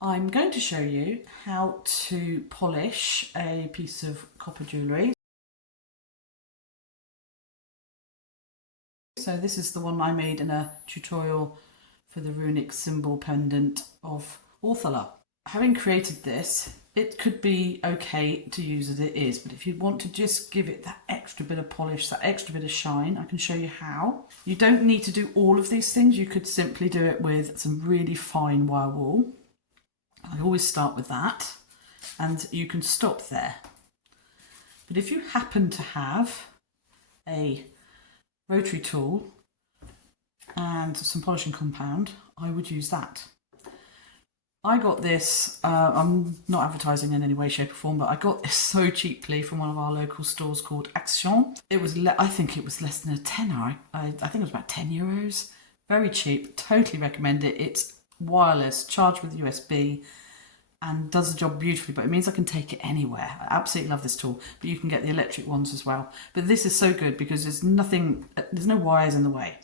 I'm going to show you how to polish a piece of copper jewellery. So this is the one I made in a tutorial for the runic symbol pendant of Orthala. Having created this, it could be okay to use as it is, but if you want to just give it that extra bit of polish, that extra bit of shine, I can show you how. You don't need to do all of these things. You could simply do it with some really fine wire wool. I always start with that, and you can stop there. But if you happen to have a rotary tool and some polishing compound, I would use that. I got this, I'm not advertising in any way, shape or form, but I got this so cheaply from one of our local stores called Action. It was, I think it was less than a tenner. I think it was about 10 euros. Very cheap, totally recommend it. It's wireless, charged with USB, and does the job beautifully, but it means I can take it anywhere. I absolutely love this tool, but you can get the electric ones as well. But this is so good because there's no wires in the way.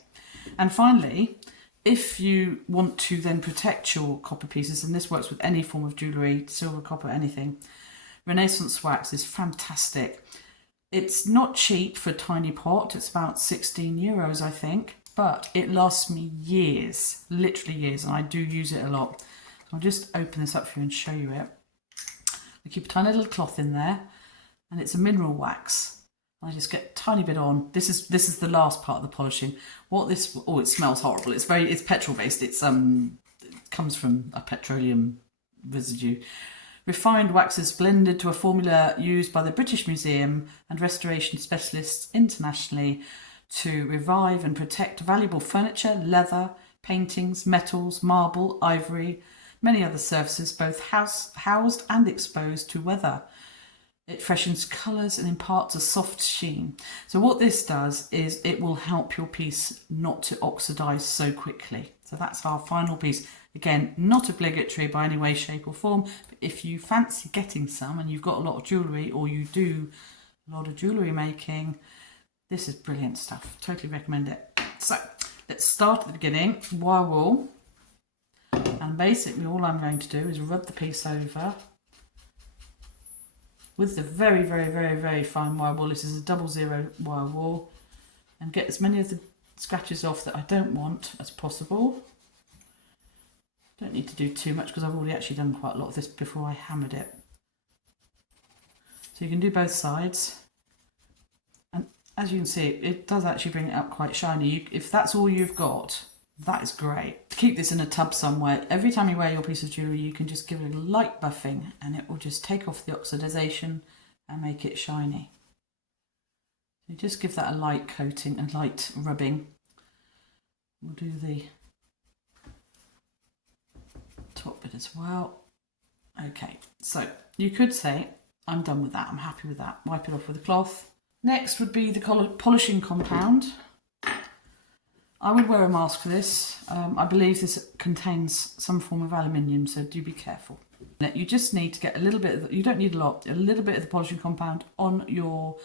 And finally, if you want to then protect your copper pieces, and this works with any form of jewellery, silver, copper, anything, Renaissance wax is fantastic. It's not cheap for a tiny pot. It's about 16 euros, I think, but it lasts me years, literally years, and I do use it a lot. I'll just open this up for you and show you it. I keep a tiny little cloth in there, and it's a mineral wax. I just get a tiny bit on. This is the last part of the polishing. It smells horrible. It's petrol based. It comes from a petroleum residue. Refined waxes blended to a formula used by the British Museum and restoration specialists internationally to revive and protect valuable furniture, leather, paintings, metals, marble, ivory, many other surfaces, both housed and exposed to weather. It freshens colours and imparts a soft sheen. So what this does is it will help your piece not to oxidise so quickly. So that's our final piece. Again, not obligatory by any way, shape or form, but if you fancy getting some and you've got a lot of jewellery, or you do a lot of jewellery making, this is brilliant stuff. Totally recommend it. So let's start at the beginning. Wire wool. And basically all I'm going to do is rub the piece over with the very, very, very, very fine wire wool. This is a 00 wire wool, and get as many of the scratches off that I don't want as possible. Don't need to do too much because I've already actually done quite a lot of this before I hammered it. So you can do both sides. And as you can see, it does actually bring it up quite shiny. If that's all you've got, that is great. To keep this in a tub somewhere, every time you wear your piece of jewellery, you can just give it a light buffing and it will just take off the oxidization and make it shiny. So just give that a light coating, a light rubbing. We'll do the top bit as well. Okay, so you could say, I'm done with that, I'm happy with that. Wipe it off with a cloth. Next would be the polishing compound. I would wear a mask for this. I believe this contains some form of aluminium, so do be careful. You just need to get a little bit, you don't need a lot, a little bit of the polishing compound on your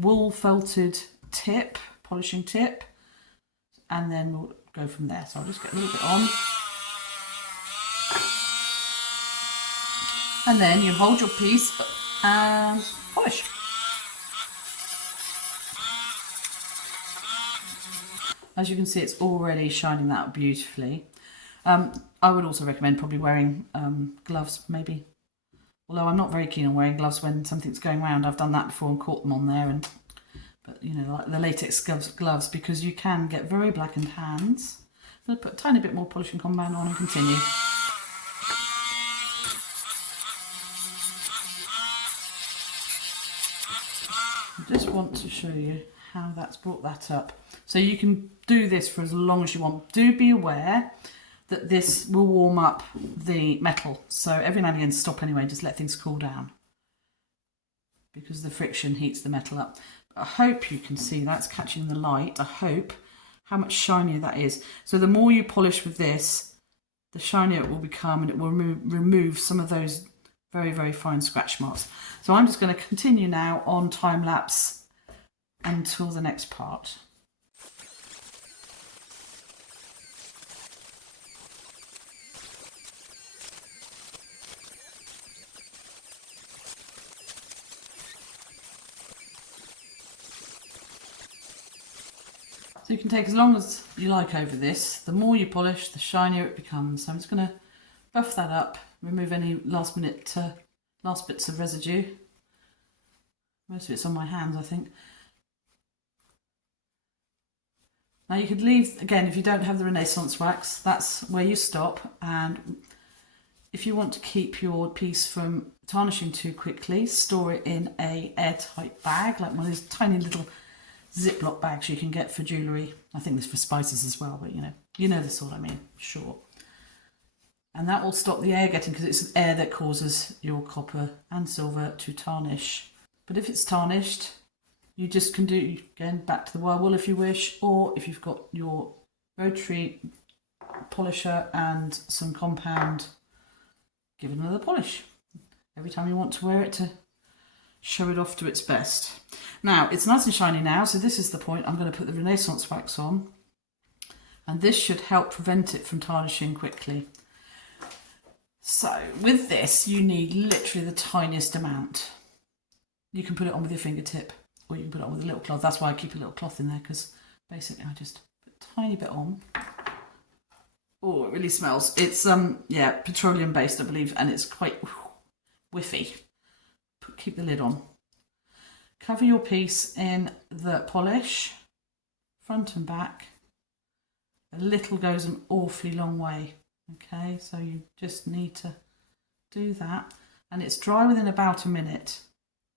wool felted tip, polishing tip, and then we'll go from there. So I'll just get a little bit on. And then you hold your piece and polish. As you can see, it's already shining that beautifully. I would also recommend probably wearing gloves, maybe. Although I'm not very keen on wearing gloves when something's going around. I've done that before and caught them on there. But you know, like the latex gloves, because you can get very blackened hands. I'm going to put a tiny bit more polishing compound on and continue. I just want to show you how that's brought that up. So you can do this for as long as you want. Do be aware that this will warm up the metal. So every now and again stop anyway, just let things cool down, because the friction heats the metal up. I hope you can see that's catching the light. I hope how much shinier that is. So the more you polish with this, the shinier it will become, and it will remove some of those very, very fine scratch marks. So I'm just going to continue now on time lapse until the next part. So you can take as long as you like over this. The more you polish, the shinier it becomes. So I'm just going to buff that up, remove any last bits of residue. Most of it's on my hands, I think. Now you could leave, again, if you don't have the Renaissance wax, that's where you stop. And if you want to keep your piece from tarnishing too quickly, store it in a airtight bag, like one of those tiny little Ziploc bags you can get for jewellery. I think there's for spices as well, but you know the sort I mean, sure. And that will stop the air getting, because it's air that causes your copper and silver to tarnish. But if it's tarnished, you just can do, again, back to the wire wool if you wish, or if you've got your rotary polisher and some compound, give it another polish every time you want to wear it to show it off to its best. Now, it's nice and shiny now, so this is the point. I'm going to put the Renaissance wax on, and this should help prevent it from tarnishing quickly. So with this, you need literally the tiniest amount. You can put it on with your fingertip, or you can put it on with a little cloth. That's why I keep a little cloth in there, because basically I just put a tiny bit on. Oh, it really smells. It's yeah, petroleum based, I believe, and it's quite whiffy. Keep the lid on. Cover your piece in the polish, front and back. A little goes an awfully long way. Okay, so you just need to do that, and it's dry within about a minute.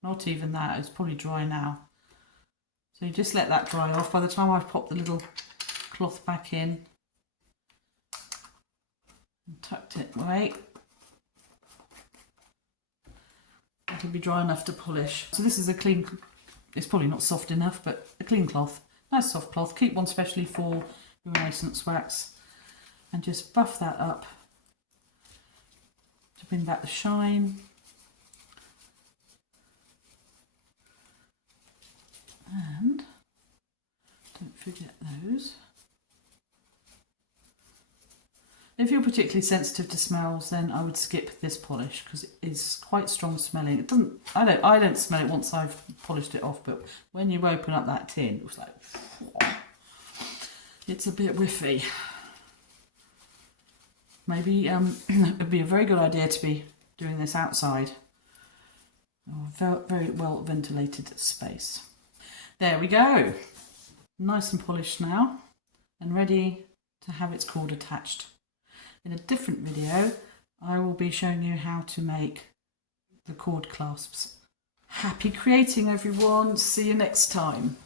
Not even that, it's probably dry now. So you just let that dry off. By the time I've popped the little cloth back in and tucked it away, it'll be dry enough to polish. So this is a clean, it's probably not soft enough, but a clean cloth. Nice soft cloth. Keep one specially for your Renaissance wax, and just buff that up to bring back the shine. And don't forget those. If you're particularly sensitive to smells, then I would skip this polish, because it is quite strong smelling. It doesn't, I don't smell it once I've polished it off, but when you open up that tin, it was like, it's a bit whiffy. Maybe it'd be a very good idea to be doing this outside, or very well ventilated space. There we go, nice and polished now, and ready to have its cord attached. In a different video, I will be showing you how to make the cord clasps. Happy creating, everyone. See you next time.